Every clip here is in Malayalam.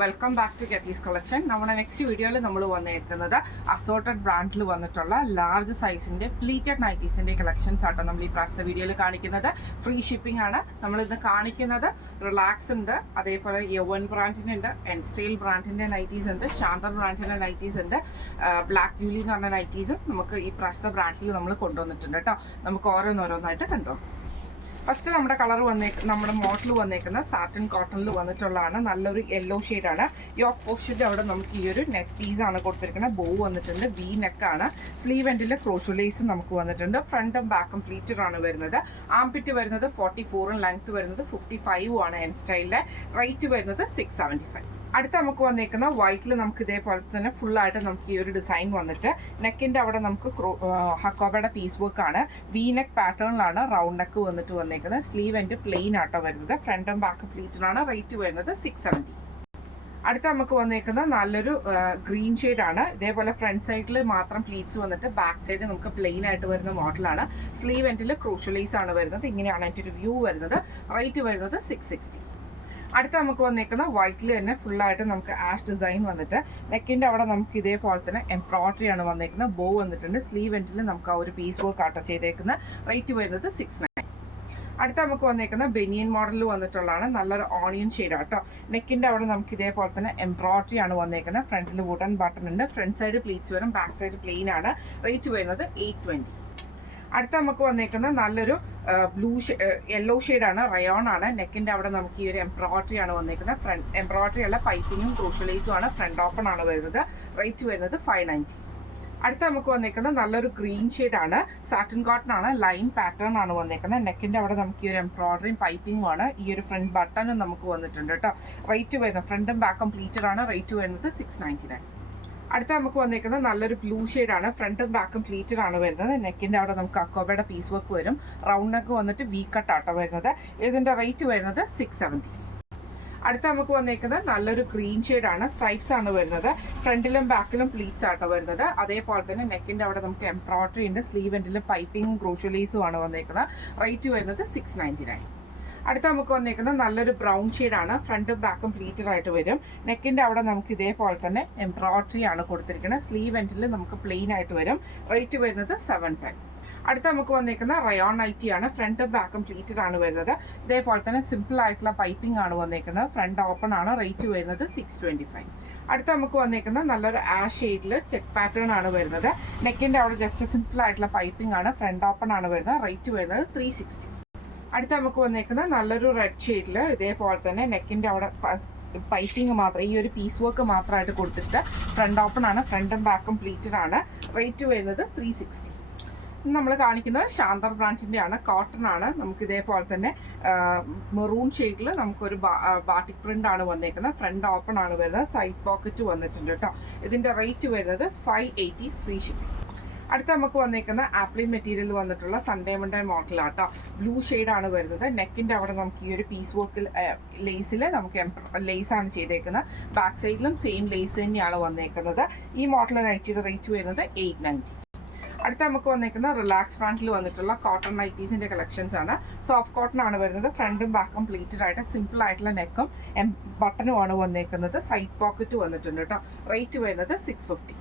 Welcome back to Kethees collection. നമ്മുടെ നെക്സ്റ്റ് വീഡിയോയിൽ നമ്മൾ വന്നേക്കുന്നത് അസോർട്ടഡ് ബ്രാൻഡിൽ വന്നിട്ടുള്ള ലാർജ് സൈസിൻ്റെ പ്ലീറ്റഡ് നൈറ്റീസിൻ്റെ കളക്ഷൻസ് ആട്ടോ നമ്മൾ ഈ പ്രാവശ്യത്തെ വീഡിയോയിൽ കാണിക്കുന്നത്. ഫ്രീ ഷിപ്പിംഗ് ആണ് നമ്മളിത് കാണിക്കുന്നത്. റിലാക്സ് ഉണ്ട്, അതേപോലെ യവൻ ബ്രാൻഡിനുണ്ട്, എൻസ്റ്റൈൽ ബ്രാൻഡിൻ്റെ നൈറ്റീസ് ഉണ്ട്, ശാന്തർ ബ്രാൻഡിൻ്റെ നൈറ്റീസ് ഉണ്ട്, ബ്ലാക്ക് ജൂലി എന്ന് പറഞ്ഞ നൈറ്റീസും നമുക്ക് ഈ പ്രാവശ്യത്തെ ബ്രാൻഡിൽ നമ്മൾ കൊണ്ടുവന്നിട്ടുണ്ട് കേട്ടോ. നമുക്ക് ഓരോന്നോരോന്നായിട്ട് കണ്ടോ. ഫസ്റ്റ് നമ്മുടെ മോഡൽ വന്നേക്കുന്ന സാറ്റൻ കോട്ടണിൽ വന്നിട്ടുള്ളതാണ്. നല്ലൊരു യെല്ലോ ഷെയ്ഡാണ്. യോക്ക് പോസ്റ്റിൻ്റെ അവിടെ നമുക്ക് ഈ ഒരു നെക്ക് പീസാണ് കൊടുത്തിരിക്കുന്നത്. ബോ വന്നിട്ടുണ്ട്, വി നെക്കാണ്. സ്ലീവ് എൻഡിൽ ക്രോഷുലേസും നമുക്ക് വന്നിട്ടുണ്ട്. ഫ്രണ്ടും ബാക്കും പ്ലീറ്റഡ് ആണ് വരുന്നത്. ആംപിറ്റ് വരുന്നത് 44, ലെങ്ത് വരുന്നത് 55 ആണ്. എൻ സ്റ്റൈലിലെ റേറ്റ് വരുന്നത് 675. അടുത്ത നമുക്ക് വന്നേക്കുന്ന വൈറ്റിൽ നമുക്ക് ഇതേപോലെ തന്നെ ഫുള്ളായിട്ട് നമുക്ക് ഈ ഒരു ഡിസൈൻ വന്നിട്ട് നെക്കിൻ്റെ അവിടെ നമുക്ക് ഹക്കോബയുടെ പീസ് വർക്ക് ആണ്. വി നെക്ക് പാറ്റേണിലാണ് റൗണ്ട് നെക്ക് വന്നിട്ട് വന്നേക്കുന്നത്. സ്ലീവ് എൻഡ് പ്ലെയിൻ ആട്ടോ വരുന്നത്. ഫ്രണ്ടും ബാക്ക് പ്ലീറ്റഡാണ്. റേറ്റ് വരുന്നത് 670. അടുത്ത നമുക്ക് വന്നേക്കുന്നത് നല്ലൊരു ഗ്രീൻ ഷെയ്ഡാണ്. ഇതേപോലെ ഫ്രണ്ട് സൈഡിൽ മാത്രം പ്ലീറ്റ്സ് വന്നിട്ട് ബാക്ക് സൈഡ് നമുക്ക് പ്ലെയിൻ ആയിട്ട് വരുന്ന മോഡലാണ്. സ്ലീവ് എൻഡിൽ ക്രൂഷ്യലൈസ് ആണ് വരുന്നത്. ഇങ്ങനെയാണ് എൻ്റെ ഒരു വ്യൂ വരുന്നത്. റേറ്റ് വരുന്നത് 660. അടുത്ത നമുക്ക് വന്നേക്കുന്ന വൈറ്റിൽ തന്നെ ഫുള്ളായിട്ട് നമുക്ക് ആഷ് ഡിസൈൻ വന്നിട്ട് നെക്കിൻ്റെ അവിടെ നമുക്ക് ഇതേപോലെ തന്നെ എംബ്രോയിഡറി ആണ് വന്നേക്കുന്നത്. ബോ വന്നിട്ടുണ്ട്. സ്ലീവ് എൻഡിൽ നമുക്ക് ആ ഒരു പീസ് വർക്ക് ആട്ടോ ചെയ്തേക്കുന്ന. റേറ്റ് വരുന്നത് 690. അടുത്ത നമുക്ക് വന്നേക്കുന്ന ബെനിയൻ മോഡലിൽ വന്നിട്ടുള്ളതാണ്. നല്ലൊരു ഓണിയൻ ഷെയ്ഡ് ആട്ടോ. നെക്കിൻ്റെ അവിടെ നമുക്ക് ഇതേപോലെ തന്നെ എംബ്രോയിഡറി ആണ് വന്നേക്കുന്നത്. ഫ്രണ്ടിൽ വുഡൻ ബട്ടൺ ഉണ്ട്. ഫ്രണ്ട് സൈഡ് പ്ലീറ്റ്സ് വരും, ബാക്ക് സൈഡ് പ്ലെയിൻ ആണ്. റേറ്റ് വരുന്നത് 820. അടുത്ത നമുക്ക് വന്നേക്കുന്ന നല്ലൊരു യെല്ലോ ഷെയ്ഡാണ്. റയോൺ ആണ്. നെക്കിൻ്റെ അവിടെ നമുക്ക് ഈ ഒരു എംബ്രോയിഡറി ആണ് വന്നേക്കുന്നത്. ഫ്രണ്ട് എംബ്രോയിഡറി അല്ല, പൈപ്പിങ്ങും ക്രൂഷ്യലൈസും ആണ്. ഫ്രണ്ട് ഓപ്പൺ ആണ് വരുന്നത്. റേറ്റ് വരുന്നത് 590. അടുത്ത നമുക്ക് വന്നേക്കുന്നത് നല്ലൊരു ഗ്രീൻ ഷെയ്ഡാണ്. സാറ്റിൻ കോട്ടൺ ആണ്. ലൈൻ പാറ്റേൺ ആണ് വന്നേക്കുന്നത്. നെക്കിൻ്റെ അവിടെ നമുക്ക് ഈ ഒരു എംബ്രോയിഡറിയും പൈപ്പിങ്ങും ആണ്. ഈ ഒരു ഫ്രണ്ട് ബട്ടണും നമുക്ക് വന്നിട്ടുണ്ട് കേട്ടോ. റേറ്റ് വരുന്നത് ഫ്രണ്ടും ബാക്കും പ്ലീറ്റഡ് ആണ്. റേറ്റ് വരുന്നത് 699. അടുത്ത നമുക്ക് വന്നേക്കുന്നത് നല്ലൊരു ബ്ലൂ ഷെയ്ഡാണ്. ഫ്രണ്ടും ബാക്കും പ്ലീറ്റഡ് ആണ് വരുന്നത്. നെക്കിൻ്റെ അവിടെ നമുക്ക് അക്കോബയുടെ പീസ് വർക്ക് വരും. റൗണ്ട് നെക്ക് വന്നിട്ട് വി കട്ട് ആട്ടോ വരുന്നത്. ഇതിൻ്റെ റേറ്റ് വരുന്നത് 670. അടുത്ത നമുക്ക് വന്നേക്കുന്നത് നല്ലൊരു ഗ്രീൻ ഷെയ്ഡാണ്. സ്ട്രൈപ്സ് ആണ് വരുന്നത്. ഫ്രണ്ടിലും ബാക്കിലും പ്ലീറ്റ്സ് ആട്ടോ വരുന്നത്. അതേപോലെ തന്നെ നെക്കിൻ്റെ അവിടെ നമുക്ക് എംബ്രോയിഡറി ഉണ്ട്. സ്ലീവ് എൻഡിലും പൈപ്പിങ്ങും ക്രൂഷ്യലൈസും ആണ് വന്നേക്കുന്നത്. റേറ്റ് വരുന്നത് 699. അടുത്ത നമുക്ക് വന്നേക്കുന്നത് നല്ലൊരു ബ്രൗൺ ഷെയ്ഡാണ്. ഫ്രണ്ടും ബാക്കും പ്ലീറ്റഡ് ആയിട്ട് വരും. നെക്കിൻ്റെ അവിടെ നമുക്ക് ഇതേപോലെ തന്നെ എംബ്രോയിഡറി ആണ് കൊടുത്തിരിക്കുന്നത്. സ്ലീവ് എൻഡിൽ നമുക്ക് പ്ലെയിൻ ആയിട്ട് വരും. റേറ്റ് വരുന്നത് 710. അടുത്ത നമുക്ക് വന്നേക്കുന്ന റയോൺ നൈറ്റി ആണ്. ഫ്രണ്ടും ബാക്കും പ്ലീറ്റഡ് ആണ് വരുന്നത്. ഇതേപോലെ തന്നെ സിമ്പിൾ ആയിട്ടുള്ള പൈപ്പിംഗ് ആണ് വന്നേക്കുന്നത്. ഫ്രണ്ട് ഓപ്പൺ ആണ്. റേറ്റ് വരുന്നത് 625. അടുത്ത നമുക്ക് വന്നേക്കുന്ന നല്ലൊരു ആഷ് ഷെയ്ഡിൽ ചെക്ക് പാറ്റേൺ ആണ് വരുന്നത്. നെക്കിൻ്റെ അവിടെ ജസ്റ്റ് സിമ്പിൾ ആയിട്ടുള്ള പൈപ്പിംഗ് ആണ്. ഫ്രണ്ട് ഓപ്പൺ ആണ് വരുന്നത്. റേറ്റ് വരുന്നത് 360. അടുത്ത നമുക്ക് വന്നേക്കുന്ന നല്ലൊരു റെഡ് ഷെയ്ഡിൽ ഇതേപോലെ തന്നെ നെക്കിൻ്റെ അവിടെ പൈപ്പിംഗ് മാത്രം, ഈ ഒരു പീസ് വർക്ക് മാത്രമായിട്ട് കൊടുത്തിട്ട് ഫ്രണ്ട് ഓപ്പൺ ആണ്. ഫ്രണ്ടും ബാക്കും പ്ലീറ്റഡ് ആണ്. റേറ്റ് വരുന്നത് 360. നമ്മൾ കാണിക്കുന്നത് ശാന്തർ ബ്രാൻഡിൻ്റെ ആണ്. കോട്ടൺ ആണ്. നമുക്ക് ഇതേപോലെ തന്നെ മെറൂൺ ഷെയ്ഡിൽ നമുക്കൊരു ബാട്ടിക് പ്രിന്റ് ആണ് വന്നേക്കുന്നത്. ഫ്രണ്ട് ഓപ്പൺ ആണ് വരുന്നത്. സൈഡ് പോക്കറ്റ് വന്നിട്ടുണ്ട് കേട്ടോ. ഇതിൻ്റെ റേറ്റ് വരുന്നത് 580 ഫ്രീ ഷിപ്പിംഗ്. അടുത്ത നമുക്ക് വന്നേക്കുന്ന ആപ്ലിൻ മെറ്റീരിയൽ വന്നിട്ടുള്ള സൺഡേ മൺഡേ മോഡലാട്ടോ. ബ്ലൂ ഷെയ്ഡാണ് വരുന്നത്. നെക്കിൻ്റെ അവിടെ നമുക്ക് ഈ ഒരു പീസ് വർക്കിൽ ലേസിൽ നമുക്ക് ലേസാണ് ചെയ്തേക്കുന്നത്. ബാക്ക് സൈഡിലും സെയിം ലേസ് തന്നെയാണ് വന്നേക്കുന്നത്. ഈ മോഡൽ നൈറ്റിയുടെ റേറ്റ് വരുന്നത് 890. അടുത്ത നമുക്ക് വന്നേക്കുന്ന റിലാക്സ് ബ്രാൻഡിൽ വന്നിട്ടുള്ള കോട്ടൺ നൈറ്റീസിൻ്റെ കളക്ഷൻസ് ആണ്. സോഫ്റ്റ് കോട്ടൺ ആണ് വരുന്നത്. ഫ്രണ്ടും ബാക്കും പ്ലീറ്റഡ് ആയിട്ട് സിമ്പിൾ ആയിട്ടുള്ള നെക്കും ബട്ടണും ആണ് വന്നേക്കുന്നത്. സൈഡ് പോക്കറ്റ് വന്നിട്ടുണ്ട് കേട്ടോ. റേറ്റ് വരുന്നത് 650.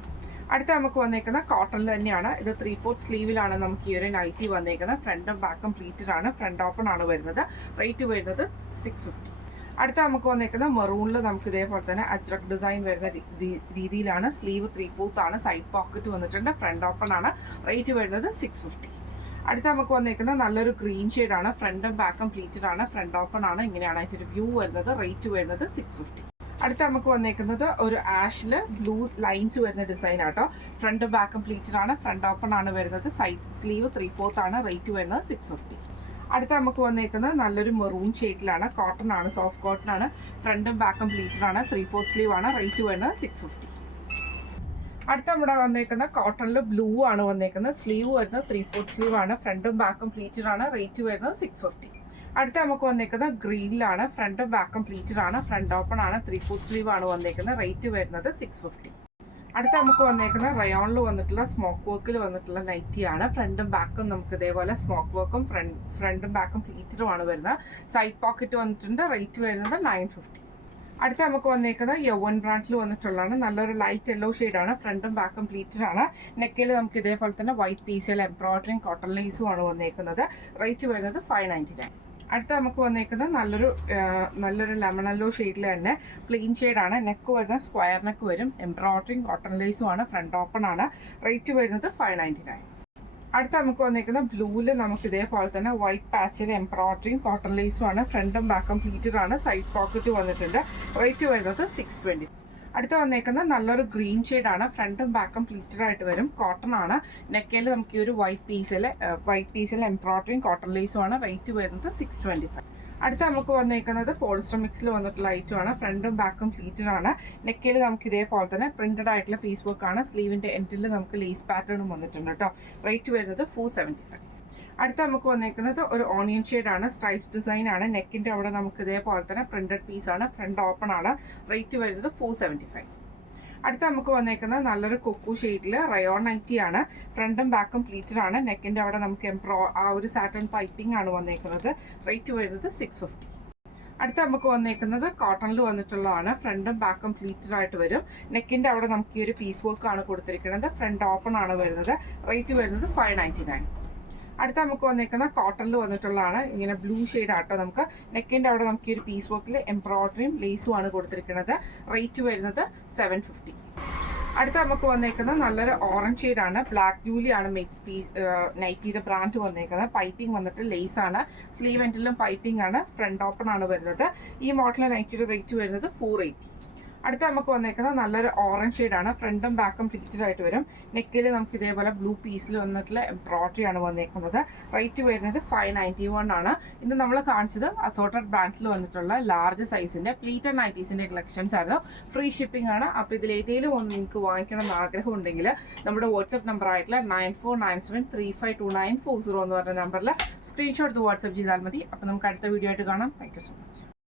അടുത്ത നമുക്ക് വന്നേക്കുന്ന കോട്ടണിൽ തന്നെയാണ്. ഇത് 3/4 സ്ലീവിലാണ് നമുക്ക് ഈ ഒരു നൈറ്റി വന്നേക്കുന്നത്. ഫ്രണ്ടും ബാക്കും പ്ലീറ്റഡ് ആണ്. ഫ്രണ്ട് ഓപ്പൺ ആണ് വരുന്നത്. റേറ്റ് വരുന്നത് 650. അടുത്ത നമുക്ക് വന്നേക്കുന്ന മെറൂണിൽ നമുക്ക് ഇതേപോലെ തന്നെ അജ്രക് ഡിസൈൻ വരുന്ന രീതിയിലാണ്. സ്ലീവ് 3/4 ആണ്. സൈഡ് പോക്കറ്റ് വന്നിട്ടുണ്ട്. ഫ്രണ്ട് ഓപ്പൺ ആണ്. റേറ്റ് വരുന്നത് 650. അടുത്ത നമുക്ക് വന്നേക്കുന്ന നല്ലൊരു ഗ്രീൻ ഷെയ്ഡാണ്. ഫ്രണ്ടും ബാക്കും പ്ലീറ്റഡ് ആണ്. ഫ്രണ്ട് ഓപ്പൺ ആണ്. ഇങ്ങനെയാണ് അതിൻ്റെ ഒരു വ്യൂ വരുന്നത്. റേറ്റ് വരുന്നത് 650. അടുത്ത നമുക്ക് വന്നേക്കുന്നത് ഒരു ആഷിൽ ബ്ലൂ ലൈൻസ് വരുന്ന ഡിസൈൻ ആട്ടോ. ഫ്രണ്ട് ബാക്കും പ്ലീറ്റഡ് ആണ്. ഫ്രണ്ട് ഓപ്പൺ ആണ് വരുന്നത്. സൈഡ് സ്ലീവ് 3/4 ആണ്. റേറ്റ് വരുന്നത് 650. അടുത്ത നമുക്ക് വന്നേക്കുന്നത് നല്ലൊരു മെറൂൺ ഷെയ്ഡിലാണ്. കോട്ടൺ ആണ്. സോഫ്റ്റ് കോട്ടൺ ആണ്. ഫ്രണ്ടും ബാക്കും പ്ലീറ്റഡ് ആണ്. 3/4 സ്ലീവ് ആണ്. റേറ്റ് വരുന്നത് 650. അടുത്ത നമ്മുടെ വന്നേക്കുന്ന കോട്ടണിൽ ബ്ലൂ ആണ് വന്നേക്കുന്നത്. സ്ലീവ് വരുന്നത് 3/4 സ്ലീവ് ആണ്. ഫ്രണ്ടും ബാക്കും പ്ലീറ്റഡ് ആണ്. റേറ്റ് വരുന്നത് 650. അടുത്ത നമുക്ക് വന്നേക്കുന്നത് ഗ്രീനിലാണ്. ഫ്രണ്ടും ബാക്കും പ്ലീറ്റഡ് ആണ്. ഫ്രണ്ട് ഓപ്പൺ ആണ്. 3/4 സ്ലീവ് ആണ് വന്നേക്കുന്നത്. റേറ്റ് വരുന്നത് 650. അടുത്ത നമുക്ക് വന്നേക്കുന്ന റയോണിൽ വന്നിട്ടുള്ള സ്മോക്ക് വർക്കിൽ വന്നിട്ടുള്ള നൈറ്റിയാണ്. ഫ്രണ്ടും ബാക്കും നമുക്ക് ഇതേപോലെ സ്മോക്ക് വർക്കും ഫ്രണ്ടും ബാക്കും പ്ലീറ്റഡും ആണ് വരുന്നത്. സൈഡ് പോക്കറ്റ് വന്നിട്ടുണ്ട്. റേറ്റ് വരുന്നത് 950. അടുത്ത നമുക്ക് വന്നേക്കുന്നത് യൗവൻ ബ്രാൻഡിൽ വന്നിട്ടുള്ളതാണ്. നല്ലൊരു ലൈറ്റ് യെല്ലോ ഷെയ്ഡാണ്. ഫ്രണ്ടും ബാക്കും പ്ലീറ്റഡ് ആണ്. നെക്കിൽ നമുക്ക് ഇതേപോലെ തന്നെ വൈറ്റ് പീസിൽ എംബ്രോയിഡറിയും കോട്ടൺ ലേസും ആണ് വന്നേക്കുന്നത്. റേറ്റ് വരുന്നത് 599. അടുത്ത നമുക്ക് വന്നേക്കുന്നത് നല്ലൊരു ലെമൺ യെല്ലോ ഷെയ്ഡിൽ തന്നെ പ്ലെയിൻ ഷെയ്ഡാണ്. നെക്ക് വരുന്നത് സ്ക്വയർ നെക്ക് വരും. എംബ്രോയിഡറിയും കോട്ടൺ ലേസും ആണ്. ഫ്രണ്ട് ഓപ്പൺ ആണ്. റേറ്റ് വരുന്നത് 599. അടുത്ത നമുക്ക് വന്നിരിക്കുന്ന ബ്ലൂവിൽ നമുക്ക് ഇതേപോലെ തന്നെ വൈറ്റ് പാച്ചിൽ എംബ്രോയിഡറിയും കോട്ടൺ ലേസും ആണ്. ഫ്രണ്ടും ബാക്കും പ്ലീറ്റഡ് ആണ്. സൈഡ് പോക്കറ്റ് വന്നിട്ടുണ്ട്. റേറ്റ് വരുന്നത് 620. അടുത്ത വന്നേക്കുന്ന നല്ലൊരു ഗ്രീൻ ഷെയ്ഡാണ്. ഫ്രണ്ടും ബാക്കും പ്ലീറ്റഡ് ആയിട്ട് വരും. കോട്ടൺ ആണ്. നെക്കയിൽ നമുക്ക് ഈ ഒരു വൈറ്റ് പീസിൽ എംബ്രോയിഡറിയും കോട്ടൺ ലേസും ആണ്. റേറ്റ് വരുന്നത് 625. അടുത്ത നമുക്ക് വന്നേക്കുന്നത് പോളിസ്റ്റർ മിക്സിൽ വന്നിട്ടുള്ള ഐറ്റം ആണ്. ഫ്രണ്ടും ബാക്കും പ്ലീറ്റഡ് ആണ്. നെക്കിൽ നമുക്ക് ഇതേപോലെ തന്നെ പ്രിന്റഡ് ആയിട്ടുള്ള പീസ് വർക്ക് ആണ്. സ്ലീവിന്റെ എൻഡിൽ നമുക്ക് ലേസ് പാറ്റേണും വന്നിട്ടുണ്ട് കേട്ടോ. റേറ്റ് വരുന്നത് 475. അടുത്ത നമുക്ക് വന്നേക്കുന്നത് ഒരു ഓണിയൻ ഷെയ്ഡ് ആണ്. സ്ട്രൈപ്സ് ഡിസൈൻ ആണ്. നെക്കിന്റെ അവിടെ നമുക്ക് ഇതേപോലെ തന്നെ പ്രിന്റഡ് പീസ് ആണ്. ഫ്രണ്ട് ഓപ്പൺ ആണ്. റേറ്റ് വരുന്നത് 475. അടുത്ത നമുക്ക് വന്നേക്കുന്നത് നല്ലൊരു കൊക്കു ഷെയ്ഡിൽ റയോൺ നൈറ്റി ആണ്. ഫ്രണ്ടും ബാക്കും പ്ലീറ്റഡ് ആണ്. നെക്കിന്റെ അവിടെ നമുക്ക് ആ ഒരു സാറ്റൺ പൈപ്പിംഗ് ആണ് വന്നേക്കുന്നത്. റേറ്റ് വരുന്നത് 650. അടുത്ത നമുക്ക് വന്നേക്കുന്നത് കോട്ടണിൽ വന്നിട്ടുള്ളതാണ്. ഫ്രണ്ടും ബാക്കും പ്ലീറ്റഡ് ആയിട്ട് വരും. നെക്കിന്റെ അവിടെ നമുക്ക് ഈ ഒരു പീസ് വർക്ക് ആണ് കൊടുത്തിരിക്കുന്നത്. ഫ്രണ്ട് ഓപ്പൺ ആണ് വരുന്നത്. റേറ്റ് വരുന്നത് 599. അടുത്ത നമുക്ക് വന്നേക്കുന്ന കോട്ടണിൽ വന്നിട്ടുള്ളതാണ്. ഇങ്ങനെ ബ്ലൂ ഷെയ്ഡ് ആട്ടോ. നമുക്ക് നെക്കിന്റെ അവിടെ നമുക്ക് ഈ ഒരു പീസ് വർക്കിൽ എംബ്രോയിഡറിയും ലേസും ആണ് കൊടുത്തിരിക്കുന്നത്. റേറ്റ് വരുന്നത് 750. അടുത്ത നമുക്ക് വന്നേക്കുന്നത് നല്ലൊരു ഓറഞ്ച് ഷെയ്ഡാണ്. ബ്ലാക്ക് ജൂലി ആണ് നൈറ്റിയുടെ ബ്രാൻഡ് വന്നേക്കുന്നത്. പൈപ്പിംഗ് വന്നിട്ട് ലേസ് ആണ്. സ്ലീവ് എൻഡിലും പൈപ്പിംഗ് ആണ്. ഫ്രണ്ട് ഓപ്പൺ ആണ് വരുന്നത്. ഈ മോഡലിലെ നൈറ്റിയുടെ റേറ്റ് വരുന്നത് 480. അടുത്ത നമുക്ക് വന്നേക്കുന്നത് നല്ലൊരു ഓറഞ്ച് ഷെയ്ഡാണ്. ഫ്രണ്ടും ബാക്കും പ്ലീറ്റഡ് ആയിട്ട് വരും. നെക്കിൽ നമുക്ക് ഇതേപോലെ ബ്ലൂ പീസിൽ വന്നിട്ടുള്ള എംബ്രോയിഡറി ആണ് വന്നേക്കുന്നത്. റേറ്റ് വരുന്നത് 591 ആണ്. ഇന്ന് നമ്മൾ കാണിച്ചത് അസോർട്ടഡ് ബ്രാൻഡിൽ വന്നിട്ടുള്ള ലാർജ് സൈസിന്റെ പ്ലീറ്റഡ് നൈറ്റീസിന്റെ കളക്ഷൻസ് ആയിരുന്നു. ഫ്രീ ഷിപ്പിംഗ് ആണ്. അപ്പോൾ ഇതിൽ ഏതെങ്കിലും ഒന്ന് നിങ്ങൾക്ക് വാങ്ങിക്കണം എന്ന് ആഗ്രഹം ഉണ്ടെങ്കിൽ നമ്മുടെ വാട്സ്ആപ്പ് നമ്പർ ആയിട്ടുള്ള 9497352940 എന്ന് പറഞ്ഞ നമ്പറിൽ സ്ക്രീൻഷോട്ട് വാട്സ്ആപ്പ് ചെയ്താൽ മതി. അപ്പോൾ നമുക്ക് അടുത്ത വീഡിയോ ആയിട്ട് കാണാം. Thank you so much.